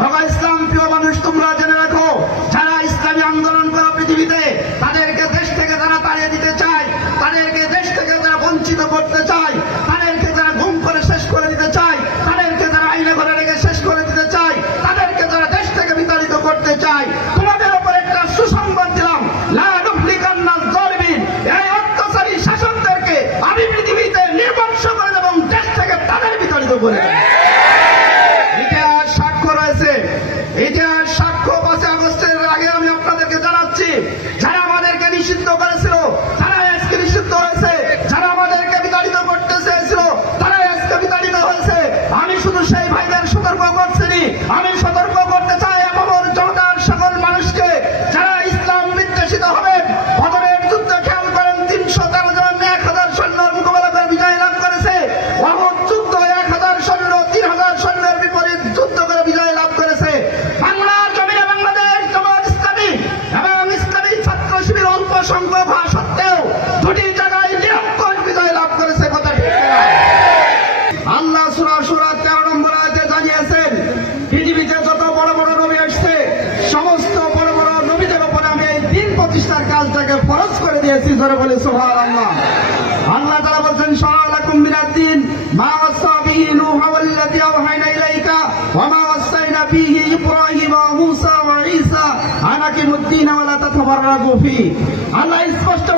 বাবা ইসলাম, প্রিয় মানুষ, তোমরা জেনে রাখো, যারা ইসলামী আন্দোলন করো পৃথিবীতে, তাদেরকে দেশ থেকে যারা তাড়িয়ে দিতে চায়, তাদেরকে দেশ থেকে যারা বঞ্চিত করতে চায়, তাদেরকে যারা গুম করে শেষ করে দিতে চায়, তাদেরকে যারা আইনে ঘরে রেখে শেষ করে দিতে চায়, তাদেরকে যারা দেশ থেকে বিতাড়িত করতে চায়, তোমাদের উপর একটা সুসংবাদ দিলাম, লা দিয়েছি ধরে বলে সোহার আল্লাহ আল্লাহ তারা বলছেন সহালাকুম মিনাদ্দিন মা মা আল্লাহ স্পষ্ট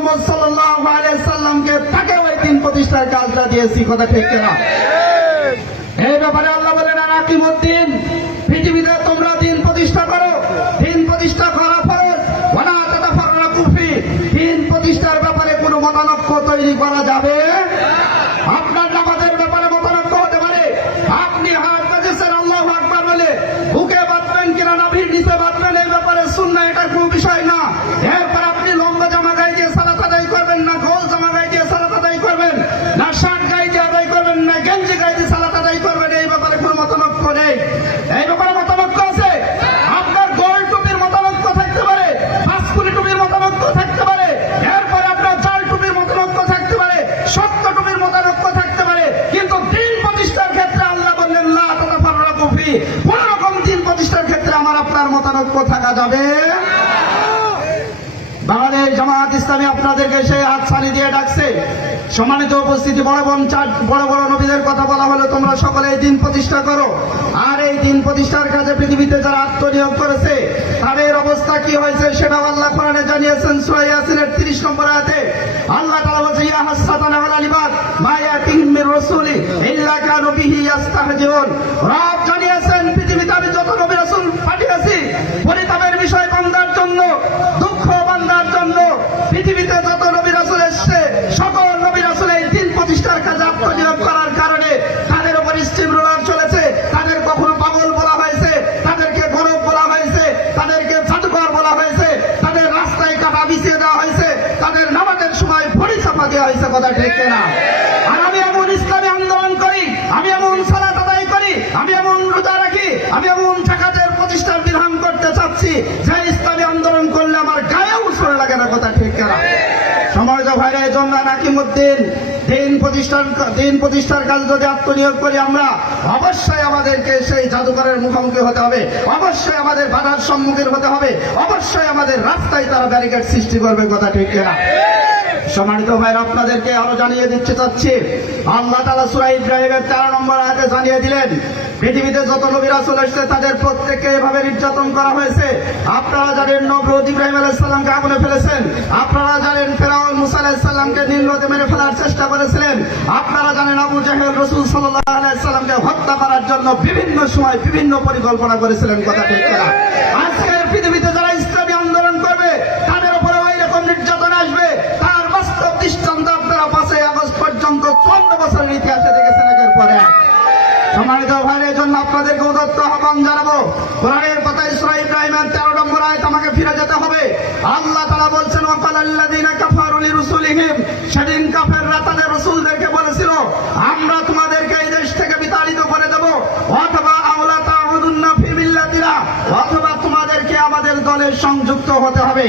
মুহাম্মদ সাল্লাল্লাহু আলাইহি সাল্লামকে তাকে ওই দিন প্রতিষ্ঠার কাজটা দিয়েছি কথা ঠিক কিনা? এই ব্যাপারে আল্লাহ বলেন আকিমুদ্দিন পৃথিবীতে তোমরা দিন প্রতিষ্ঠা করো। দিন প্রতিষ্ঠা করা ফরজ ওয়ালা দিন প্রতিষ্ঠার ব্যাপারে কোনো মতানক্য তৈরি করা যাবে? আপনার নামাজের ব্যাপারে মতানক্য হতে পারে। আপনি হাত বাজেছেন আল্লাহু আকবার বলে। বুকে বাঁধবেন কিনা নাভির নিচে বাঁধবেন এই ব্যাপারে শুননা এটার কোনো বিষয় না। থাকা যাবে। বাংলাদেশ জামাত ইসলামী আপনাদেরকে সেই হাতছানি দিয়ে ডাকছে। সম্মানিত উপস্থিতি, বড় বোন চার, বড় বড় নবীদের কথা বলা হলো, তোমরা সকলে এই দিন প্রতিষ্ঠা করো। আর এই দিন প্রতিষ্ঠার কাজে পৃথিবীতে যারা আত্মনিয়োগ করেছে, তাদের অবস্থা কি হয়েছে সেটা আল্লাহ কোরআনে জানিয়েছেন সূরা ইয়াসিনের 30 নম্বর আয়াতে। আল্লাহ তাআলা বলছে ইয়া হাসাতানা আলা লিবাদ মা ইয়াতিহিম মির রাসূলি ইল্লা কানু বিহি ইস্তাহজিউন রব জানিয়েছেন পৃথিবীতে আমি যত নবী রাসূল পাঠিয়েছি পরিতাপের বিষয় বান্দার জন্য দুঃখ বান্দার জন্য পৃথিবীতে যত নবী রাসূল এসেছে সকল নবী রাসূল এই দিন প্রতিষ্ঠার কাজে আত্মনিয়োগ করার কারণে তাদের উপর স্টিম রোলার চলেছে তাদের কখনো পাগল বলা হয়েছে তাদেরকে গরব বলা হয়েছে তাদেরকে জাদুকর বলা হয়েছে তাদের রাস্তায় কাটা বিছিয়ে দেওয়া হয়েছে তাদের নামাজের সময় ভরি চাপা দেওয়া হয়েছে কথা ঠিক না আর আমি এমন ইসলামী আন্দোলন করি, আমি এমন সালাত আদায় করি, আমি এমন রোজা রাখি, আমি এমন জাকাতের প্রতিষ্ঠান বিধান করতে চাচ্ছি, যে ইসলামী আন্দোলন করলে আমার গায়েও সরে লাগে না কথা ঠিক না সমাজ ভাইরা, এই জন্য নাকিমুদ্দিন দিন প্রতিষ্ঠান, দিন প্রতিষ্ঠার কাজ যদি আত্মনিয়োগ করি আমরা, অবশ্যই আমাদেরকে সেই জাদুকরের মুখোমুখি হতে হবে, অবশ্যই আমাদের বাধার সম্মুখীন হতে হবে, অবশ্যই আমাদের রাস্তায় তারা ব্যারিকেড সৃষ্টি করবে কথা ঠিক না সম্মানিত ভাইরা, আপনাদেরকে আরও জানিয়ে দিচ্ছে চাচ্ছি। আল্লাহ তালা সুরাই ইব্রাহিমের তেরো নম্বর আয়াতে জানিয়ে দিলেন, পৃথিবীতে যত নবী রাসূল এসেছে, তাদের প্রত্যেককে এভাবে নির্যাতন করা হয়েছে। আপনারা জানেন নবরুদ ইব্রাহিম আলাইসাল্লামকে আগুনে ফেলেছেন। আপনারা জানেন ফেরাউন মুসা আলাইসাল্লামকে নীলনদে মেরে ফেলার চেষ্টা করেছিলেন। আপনারা জানেন আবু জাহেল রসুল সাল্লাহ আলাইসাল্লামকে হত্যা করার জন্য বিভিন্ন সময় বিভিন্ন পরিকল্পনা করেছিলেন, কথা ঠিক আজকের পৃথিবীতে যারা চোদ্দ বছর ইতিহাসে দেখেছেন একের পরে সম্মানিত ভাইয়ের জন্য আপনাদেরকে উদত্ত আহ্বান জানাব, কোরআনের কথা ইসরা ইব্রাহিমের তেরো নম্বর আয় তোমাকে ফিরে যেতে হবে। আল্লাহ তারা বলছেন ওকাল কাফারুলি রসুলিহিম সেদিন কাফেররা তাদের রসুলদেরকে বলেছিল, আমরা তোমাদেরকে এই দেশ থেকে বিতাড়িত করে দেব, অথবা আওলা তাহুদুন্না ফিমিল্লা দিলা অথবা তোমাদেরকে আমাদের দলে সংযুক্ত হতে হবে।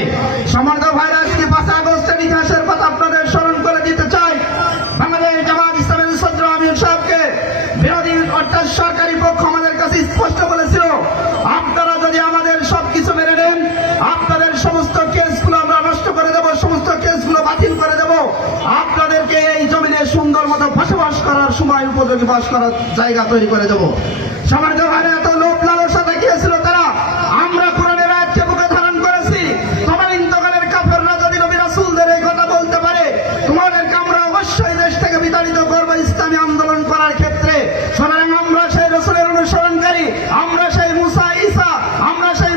সম্মানিত ভাইয়ের, আজকে পাশে বসবাস করার সময় উপযোগী বাস করার জায়গা তৈরি করে দেব। এত লোক লালসা দেখিয়েছিল তারা। আমরা আমরা আন্দোলন করার ক্ষেত্রে। আমরা সেই আমরা সেই মুসা, ঈসা, আমরা সেই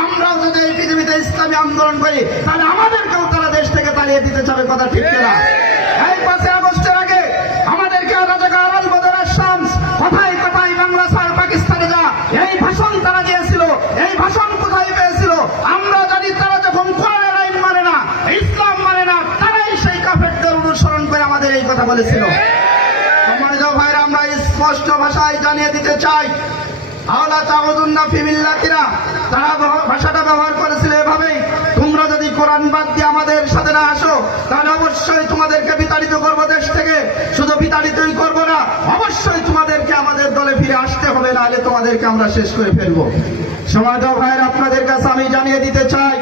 আমরাও যদি এই পৃথিবীতে ইসলামী আন্দোলন করি, তাহলে আমাদেরকেও তারা দেশ থেকে তাড়িয়ে দিতে চাবে, কথা ঠিক কিনা? তারা দিয়েছিল এই ভাষণ কোথায় পেয়েছিল? আমরা জানি তারা যখন কোরআনের আইন মানে না, ইসলাম মানে না, তারাই সেই কাফেরদের অনুসরণ করে আমাদের এই কথা বলেছিল। আমরা স্পষ্ট ভাষায় জানিয়ে দিতে চাই, আওলা তাউদুন্না ফিমিল্লাতিরা তারা ভাষাটা ব্যবহার করেছিল এভাবেই। তোমরা যদি কোরআন বাদ দিয়ে আমাদের সাথে না আসো, তাহলে অবশ্যই তোমাদেরকে বিতাড়িত করব দেশ থেকে। শুধু বিতাড়িতই করব না, অবশ্যই তোমাদেরকে আমাদের দলে ফিরে আসতে হবে, নাহলে তোমাদেরকে আমরা শেষ করে ফেলব। সমাজ ভাইয়ের, আপনাদের কাছে আমি জানিয়ে দিতে চাই,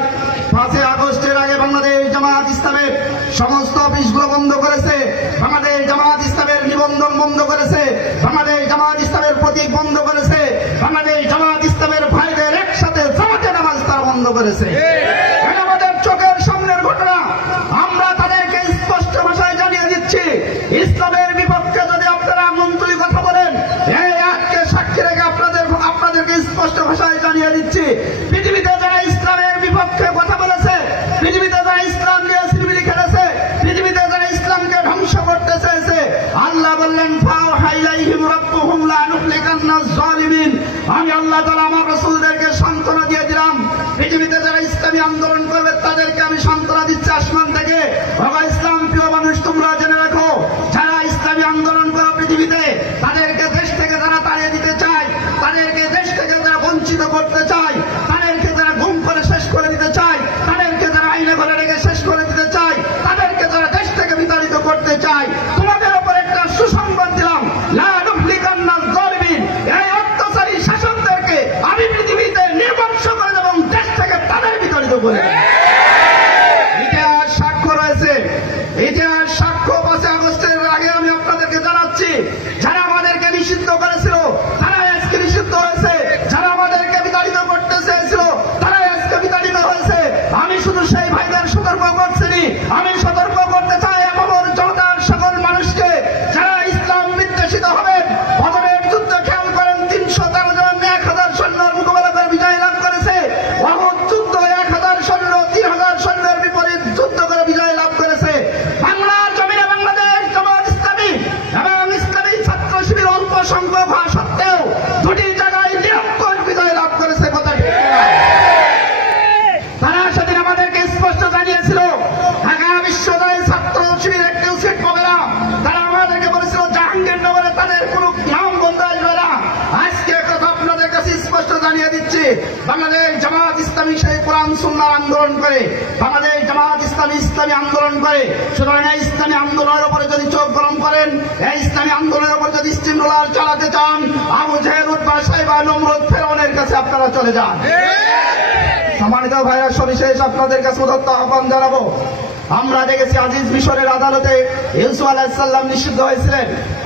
পাঁচই আগস্টের আগে বাংলাদেশ জামাত ইসলামের সমস্ত অফিসগুলো বন্ধ করেছে, বাংলাদেশ জামাত ইসলামের নিবন্ধন বন্ধ করেছে, বাংলাদেশ জামাত ইসলামের প্রতীক বন্ধ করেছে, বাংলাদেশ জামাত ইসলামের ভাইদের একসাথে জামাতে নামাজ তারা বন্ধ করেছে। সুন্নার আন্দোলন করে বাংলাদেশ জামাত ইসলামী ইসলামী আন্দোলন করে সুতরাং এই ইসলামী আন্দোলনের উপরে যদি চোখ গরম করেন এই ইসলামী আন্দোলনের উপর যদি স্টিম রোলার চালাতে চান আবু জাহের উদ্বা সাহেবা নমরুদ ফেরনের কাছে আপনারা চলে যান। সম্মানিত ভাইরা সবিশেষ আপনাদের কাছে আহ্বান জানাব। আমরা দেখেছি আজিজ মিশরের আদালতে ইউসুফ আলাহিসাল্লাম নিষিদ্ধ হয়েছিলেন।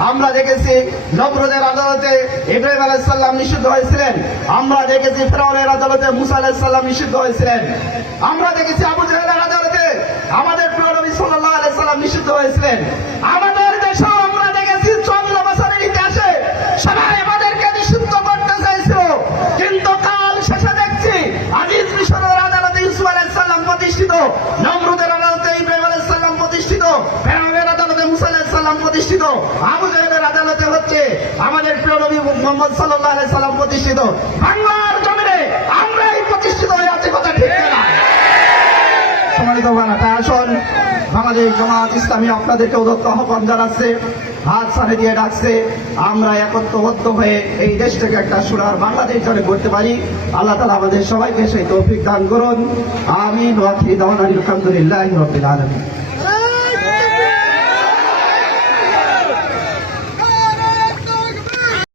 আমরা দেখেছি নবরুদের আদালতে ইব্রাহিম আলাহিসাল্লাম নিষিদ্ধ হয়েছিলেন। আমরা দেখেছি ফেরাউনের আদালতে মুসা আলাহিসাল্লাম নিষিদ্ধ হয়েছিলেন। আমরা দেখেছি আবু জাহেলের আদালতে আমাদের প্রিয় নবী সাল্লাহ আলাইসাল্লাম নিষিদ্ধ হয়েছিলেন। আমাদের দেশেও আমরা দেখেছি চন্দ্র বছরের ইতিহাসে সবাই আমাদেরকে নিষিদ্ধ করতে চাইছিল। কিন্তু কাল শেষে দেখছি আজিজ মিশরের আদালতে ইউসুফ আলাইসাল্লাম প্রতিষ্ঠিত নমরুদের আদালতে ইব্রাহিম আলাইসাল্লাম প্রতিষ্ঠিত ফেরাউনের আদালতে মুসা আলাইসাল্লাম প্রতিষ্ঠিত। আবু জাহেলের আদালতে হচ্ছে আমাদের প্রিয় নবী মোহাম্মদ সাল্লাহ আলাইসাল্লাম প্রতিষ্ঠিত। বাংলার জমিনে আমরাই প্রতিষ্ঠিত হয়ে আছি কথা ঠিক না? সম্মানিত তা আসুন বাংলাদেশ জামাত ইসলামী আপনাদেরকে উদত্ত আহ্বান জানাচ্ছে, হাত সারে দিয়ে ডাকছে, আমরা একত্রবদ্ধ হয়ে এই দেশটাকে একটা সোনার বাংলাদেশ জনে করতে পারি। আল্লাহ তালা আমাদের সবাইকে সেই তৌফিক দান করুন। আমিন। ওয়াকি দাওয়ান আলহামদুলিল্লাহ রবিল আলমী